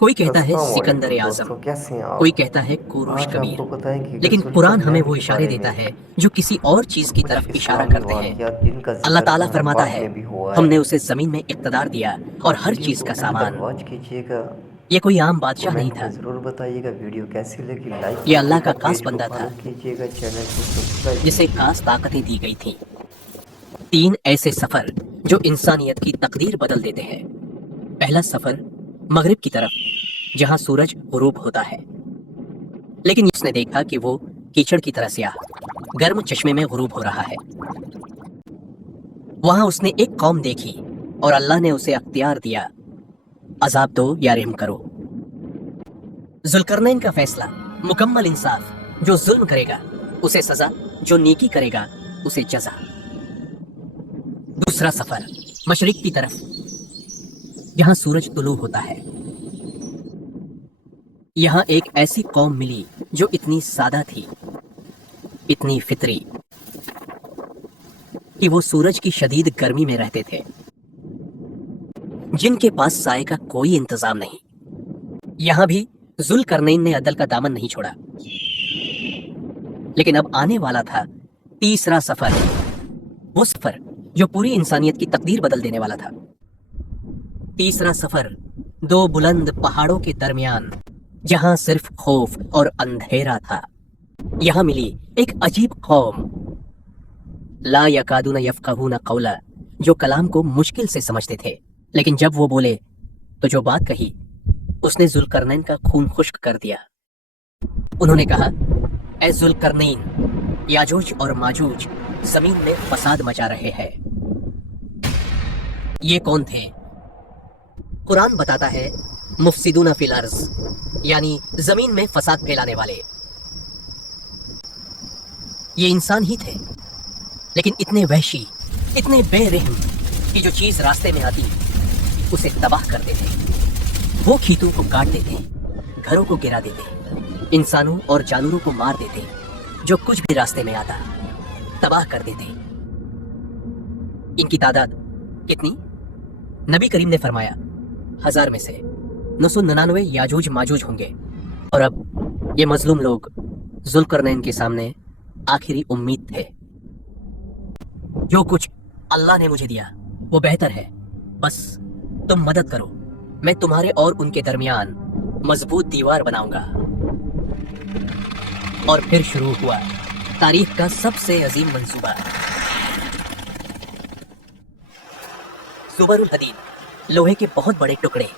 कोई कहता है सिकंदर अस्सलामुअलैकुम आजम, दोस्तों, कैसे हैं कोई आप। कहता है कुरूश आज कबीर। आपको बताएं कि लेकिन कुरान हमें ज़ुल्करनैन वो के इशारे बारे देता में है जो किसी और चीज की कुछ तरफ इशारा इस्लामी करते हैं। वाक़यात जिनका अल्लाह ज़िक्र ताला कुरान फरमाता पाक है, में भी हुआ है। हमने उसे जमीन में इक़्तिदार दिया और हर वीडियो चीज को का एंड तक सामान। वॉच कीजिएगा। ये कोई आम बादशाह नहीं कमेंट में था, ज़रूर बताइएगा वीडियो कैसी लगी, लाइक ये अल्लाह का कीजिएगा, खास पेज को बंदा था फॉलो कीजिएगा, चैनल को सब्सक्राइब जिसे कीजिए। खास ताकतें दी गई थीं। 3 ऐसे सफर जो इंसानियत की तकदीर बदल देते हैं। पहला सफर मगरिब की तरफ, जहां सूरज गुरूब होता है, लेकिन उसने देखा कि वो कीचड़ की तरह स्याह गर्म चश्मे में गुरूब हो रहा है। वहां उसने एक कौम देखी और अल्लाह ने उसे अख्तियार दिया, अजाब दो या रहम करो। जुल्करनैन का फैसला, मुकम्मल इंसाफ, जो जुल्म करेगा उसे सजा, जो नेकी करेगा उसे जजा। दूसरा सफर मशरिक की तरफ, जहां सूरज तुलू होता है। यहां एक ऐसी कौम मिली जो इतनी सादा थी, इतनी फितरी, कि वो सूरज की शदीद गर्मी में रहते थे, जिनके पास साए का कोई इंतजाम नहीं। यहां भी जुल्करनैन ने अदल का दामन नहीं छोड़ा। लेकिन अब आने वाला था तीसरा सफर, वो सफर जो पूरी इंसानियत की तकदीर बदल देने वाला था। तीसरा सफर 2 बुलंद पहाड़ों के दरमियान, जहां सिर्फ खौफ और अंधेरा था। यहां मिली एक अजीब कौम, ला यकादून यफ़क़हून क़ौला, जो कलाम को मुश्किल से समझते थे, लेकिन जब वो बोले तो जो बात कही उसने जुल्करनैन का खून खुश्क कर दिया। उन्होंने कहा, ए जुल्करनैन, याजूज और माजूज जमीन में फसाद मचा रहे हैं। ये कौन थे? कुरान बताता है, मुफ्सिदूना फिल अर्ज़, यानी जमीन में फसाद फैलाने वाले। ये इंसान ही थे, लेकिन इतने वहशी, इतने बेरहम कि जो चीज रास्ते में आती उसे तबाह कर देते। वो खेतों को काट देते, घरों को गिरा देते, इंसानों और जानवरों को मार देते, जो कुछ भी रास्ते में आता तबाह कर देते। इनकी तादाद कितनी? नबी करीम ने फरमाया, 1000 में से 999 याजूज माजूज होंगे। और अब ये मजलूम लोग जुल्करनैन के सामने आखिरी उम्मीद थे। जो कुछ अल्लाह ने मुझे दिया वो बेहतर है, बस तुम मदद करो, मैं तुम्हारे और उनके दरमियान मजबूत दीवार बनाऊंगा। और फिर शुरू हुआ तारीख का सबसे अजीम मंसूबा। ज़ुबरुल हदीद, लोहे के बहुत बड़े टुकड़े